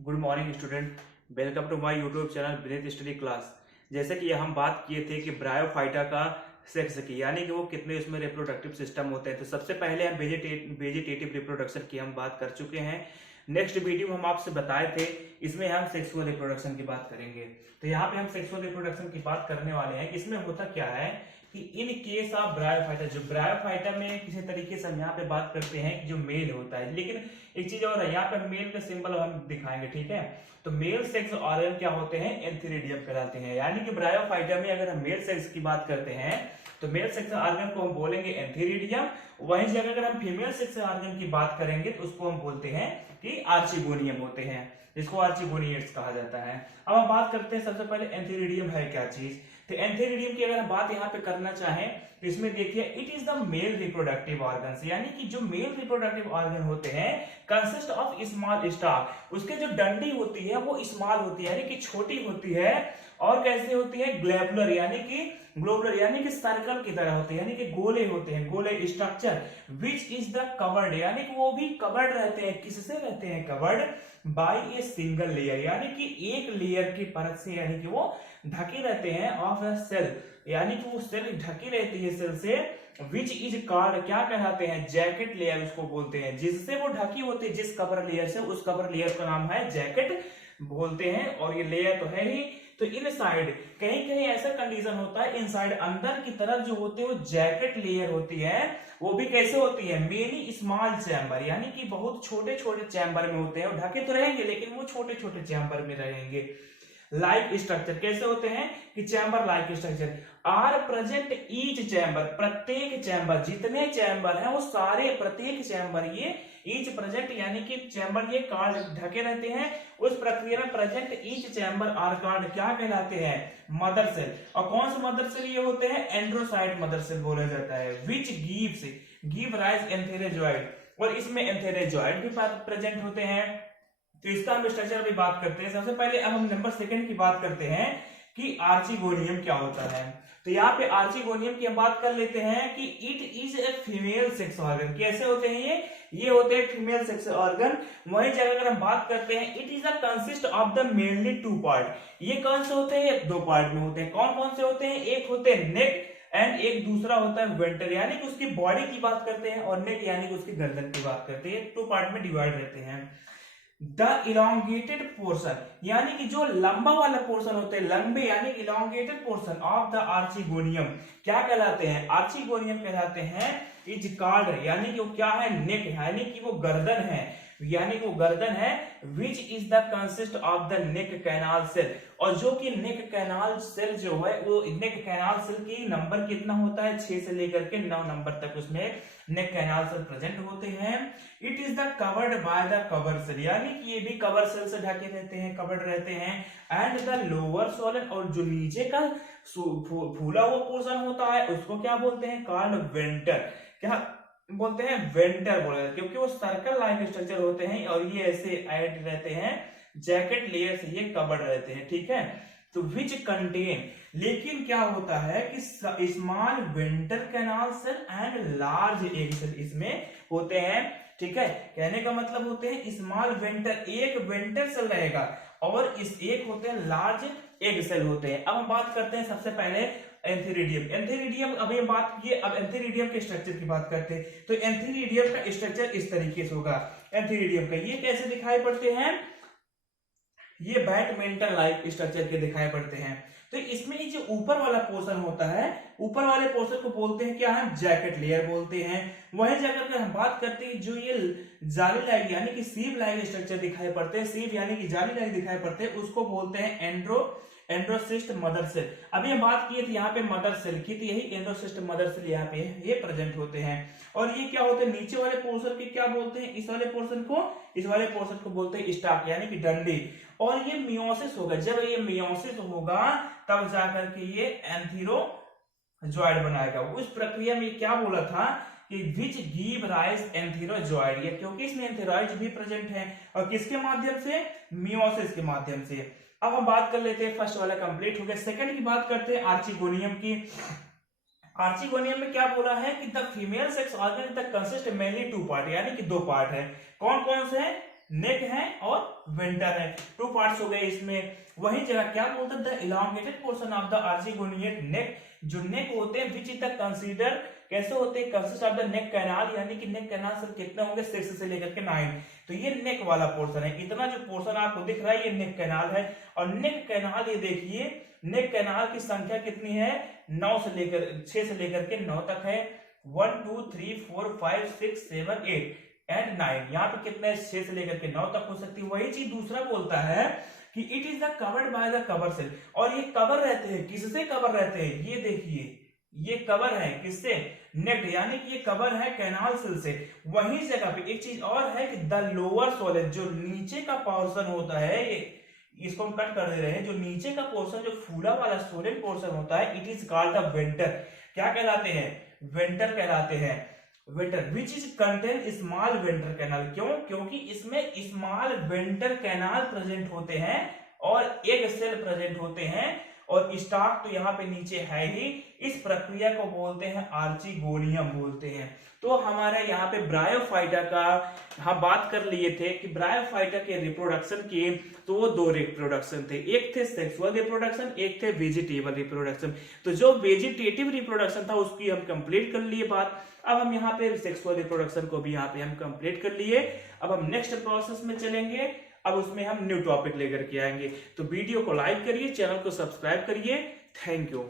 Good morning student. Welcome to my YouTube channel Vineet study class. जैसे कि हम बात किए थे कि ब्रायोफाइटा का सेक्स की, यानी कि वो कितने उसमें रिप्रोडक्टिव सिस्टम होते हैं। तो सबसे पहले हम वेजिटेटिव रिप्रोडक्शन की हम बात कर चुके हैं। नेक्स्ट वीडियो में हम आपसे बताए थे, इसमें हम सेक्सुअल रिप्रोडक्शन की बात करेंगे। तो यहाँ पे हम सेक्सुअल रिप्रोडक्शन की बात करने वाले हैं। इसमें होता क्या है कि इन केस ऑफ ब्रायोफाइटा, जो ब्रायोफाइटा में किसी तरीके से हम यहाँ पे बात करते हैं कि जो मेल होता है, लेकिन एक चीज और है, यहाँ पे मेल का सिंबल हम दिखाएंगे, ठीक है। तो मेल सेक्स ऑर्गन क्या होते हैं, एंथीरिडियम कहलाते हैं। यानी कि ब्रायोफाइटा में अगर हम मेल सेक्स की बात करते हैं तो मेल सेक्स ऑर्गन को हम बोलेंगे एंथीरिडियम। वहीं जगह अगर हम फीमेल सेक्स ऑर्गन की बात करेंगे तो उसको हम बोलते हैं कि आर्चिगोनियम होते हैं, जिसको आर्चिगोनियट्स कहा जाता है। अब हम बात करते हैं सबसे पहले एंथीरिडियम है क्या चीज। तो एंथीरिडियम की अगर हम बात यहाँ पे करना चाहें तो इसमें देखिए, it is the male reproductive organ, यानी कि जो मेल रिप्रोडक्टिव ऑर्गन होते हैं कंसिस्ट ऑफ स्मॉल स्टॉक। उसके जो डंडी होती है वो स्मॉल होती है, यानी कि छोटी होती है। और कैसे होती है, ग्लोबुलर यानी कि सर्कल की तरह होते हैं, यानी कि गोले होते हैं, गोले structure. Which is the covered, यानी कि वो भी कवर्ड रहते हैं। किससे रहते हैं covered, by a single layer, यानी कि एक लेयर की परत से, यानी कि वो ढके रहते हैं ऑफ अ सेल, यानी कि वो सेल ढकी रहती है सेल से। विच इज कॉल्ड, क्या कहलाते हैं, जैकेट लेयर उसको बोलते हैं। जिससे वो ढकी होती है, जिस कवर लेयर से, उस कवर लेयर का नाम है जैकेट बोलते हैं। और ये लेयर तो है ही। तो इनसाइड कहीं कहीं ऐसा कंडीशन होता है, इनसाइड अंदर की तरफ जो होती है वो जैकेट लेयर होती है। वो भी कैसे होती है, मेनी स्मॉल चैम्बर, यानी कि बहुत छोटे छोटे चैम्बर में होते हैं। ढके तो रहेंगे लेकिन वो छोटे छोटे चैम्बर में रहेंगे। लाइक स्ट्रक्चर कैसे होते हैं कि chamber like structure are present each chamber, प्रत्येक चैम्बर, जितने चैम्बर हैं वो सारे, प्रत्येक चैम्बर ये ईच प्रेजेंट, यानी कि चैम्बर ये कार्ड ढके रहते हैं। उस प्रक्रिया में present each chamber are card क्या कहलाते हैं, मदर सेल। और कौन से मदर सेल ये होते हैं, एंड्रोसाइट मदर सेल बोला जाता है। विच गिव राइज एंथेरेजॉइड, और इसमें एंथेरेजॉइड भी प्रेजेंट होते हैं। तो इसका हम स्ट्रक्चर भी बात करते हैं। सबसे पहले अब हम नंबर सेकंड की बात करते हैं कि आर्चिगोनियम क्या होता है। तो यहाँ पे आर्चिगोनियम की हम बात कर लेते हैं कि it is a female sex organ. कैसे होते हैं ये होते हैं फीमेल सेक्स ऑर्गन। वही जगह अगर हम बात करते हैं, it is a consist of the mainly two part. ये कौन से होते हैं, दो पार्ट में होते हैं। कौन कौन से होते हैं, एक होते हैं नेक एंड एक दूसरा होता है वेंटर, यानी कि उसकी बॉडी की बात करते हैं, और नेक यानी कि उसकी गर्दन की बात करते हैं। टू पार्ट में डिवाइड रहते हैं। द इलोंगेटेड पोर्शन, यानी कि जो लंबा वाला पोर्शन होते हैं, लंबे यानी elongated portion of the archegonium क्या कहलाते हैं, आर्चिगोनियम कहलाते हैं। इज कॉल्ड, यानी कि वो क्या है, नेक, यानी कि वो गर्दन है, यानी कि वो गर्दन है। Which is the consist of the neck canal cell, और जो कि नेक कैनाल सेल जो है, वो नेक कैनाल सेल की नंबर कितना होता है, 6 से लेकर के 9 नंबर तक उसमें नेक कैनाल सेल प्रेजेंट होते हैं। It is the covered by the cover cell, यानी कि ये भी कवर सेल से ढके रहते हैं, कवर्ड रहते हैं। एंड द लोअर सोलन, और जो नीचे का फूला हुआ पोर्शन होता है उसको क्या बोलते हैं, कॉल्ड वेंटर। क्या बोलते हैं, वेंटर बोलते हैं, क्योंकि वो सर्कल लाइक स्ट्रक्चर होते हैं और ये ऐसे ऐड रहते हैं, जैकेट लेयर से ये कवर्ड रहते हैं, ठीक है। तो विच कंटेन, लेकिन क्या होता है कि small venter canal cell and large egg cell इसमें होते हैं, ठीक है। कहने का मतलब होते हैं स्मॉल वेंटर, एक वेंटर सेल रहेगा, और इस एक होते हैं लार्ज एग सेल होते हैं। अब हम बात करते हैं सबसे पहले एंथीरिडियम अभी हम बात किए, अब एंथीरिडियम के स्ट्रक्चर की बात करते हैं। तो एंथीरिडियम का स्ट्रक्चर इस तरीके से होगा। एंथीरिडियम का ये कैसे दिखाई पड़ते हैं, ये बैडमिंटन लाइक स्ट्रक्चर के दिखाई पड़ते हैं। तो इसमें जो ऊपर वाला पोर्शन होता है, ऊपर वाले पोर्शन को बोलते हैं क्या है, जैकेट लेयर बोलते हैं। वही जगह पर हम बात करते हैं जो ये जाली लाइक यानी कि सीव लाइक स्ट्रक्चर दिखाई पड़ते हैं, सीव यानी कि जाली लाइक दिखाई पड़ते हैं, उसको बोलते हैं एंड्रोसिस्ट मदर सेल। अभी हम बात किए थे यहाँ पे मदर सेल की, तो यही एंड्रोसिस्ट मदर सेल यहाँ पे ये प्रेजेंट होते हैं। और ये क्या होते हैं, नीचे वाले पोर्शन के क्या बोलते हैं, इस वाले पोर्शन को बोलते हैं स्टाक, यानी कि डंडी। और ये मियोसिस होगा, जब ये मियोसिस होगा तब जाकर के ये एंथीरोजॉइड बनाएगा। उस प्रक्रिया में क्या बोला था कि विच गिव राइज एंथीरोजॉइड, ये क्योंकि इसमें एंथीरॉइड भी प्रेजेंट है, और किसके माध्यम से, मियोसिस के माध्यम से। अब हम बात कर लेते हैं, फर्स्ट वाला कंप्लीट हो गया। सेकंड की बात करते हैं आर्चिगोनियम की। आर्चिगोनियम में क्या बोला है कि the female sex organ the consist mainly two part, यानी कि दो पार्ट है। कौन कौन से हैं, नेक है और वेंटर है, 2 पार्ट्स हो गए इसमें। वही जगह क्या बोलते हैं, the elongated portion of the archegoniate neck, जो नेक होते हैं विच इज द कंसीडर, कैसे होते हैं, consist of the neck canal, यानी कि नेक कैनाल सिर्फ कितने होंगे, 6 से लेकर के 9। तो ये नेक वाला पोर्शन है, इतना जो पोर्शन आपको दिख रहा है ये नेक कैनाल है। और नेक कैनाल ये देखिए, नेक कैनाल की संख्या कितनी है, 6 से लेकर के 9 तक है। 1 2 3 4 5 6 7 8 एंड 9, यहाँ पे कितने 6 से लेकर के 9 तक हो सकती है। वही चीज दूसरा बोलता है कि it is the covered by the cover cell, और ये कवर रहते हैं, किससे कवर रहते हैं, ये देखिए ये कवर है किससे, नेक्ड, यानी कि ये कवर है कैनाल सेल से। वही जगह पे एक चीज और है कि द लोअर सोलेन, जो नीचे का पोर्शन होता है, ये इसको हम कट कर दे रहे हैं, जो नीचे का पोर्शन जो फूला वाला सोलेन पोर्शन होता है, it is called the venter. क्या कहलाते हैं, वेंटर कहलाते हैं, venter which is contain small venter canal. क्यों, क्योंकि इसमें स्मॉल वेंटर कैनाल प्रेजेंट होते हैं और एग सेल प्रेजेंट होते हैं, और स्टॉक तो यहाँ पे नीचे है ही। इस प्रक्रिया को बोलते हैं आर्चिगोनियम बोलते हैं। तो हमारे यहाँ पे ब्रायोफाइटा का हम बात कर लिए थे कि ब्रायोफाइटा के रिप्रोडक्शन के तो वो 2 रिप्रोडक्शन थे, एक थे सेक्सुअल रिप्रोडक्शन, एक थे वेजिटेबल रिप्रोडक्शन। तो जो वेजिटेटिव रिप्रोडक्शन था उसकी हम कंप्लीट कर लिए बात। अब हम यहाँ पे सेक्सुअल रिप्रोडक्शन को भी यहाँ पे हम कंप्लीट कर लिए। अब हम नेक्स्ट प्रोसेस में चलेंगे, अब उसमें हम न्यू टॉपिक लेकर के आएंगे। तो वीडियो को लाइक करिए, चैनल को सब्सक्राइब करिए। Thank you.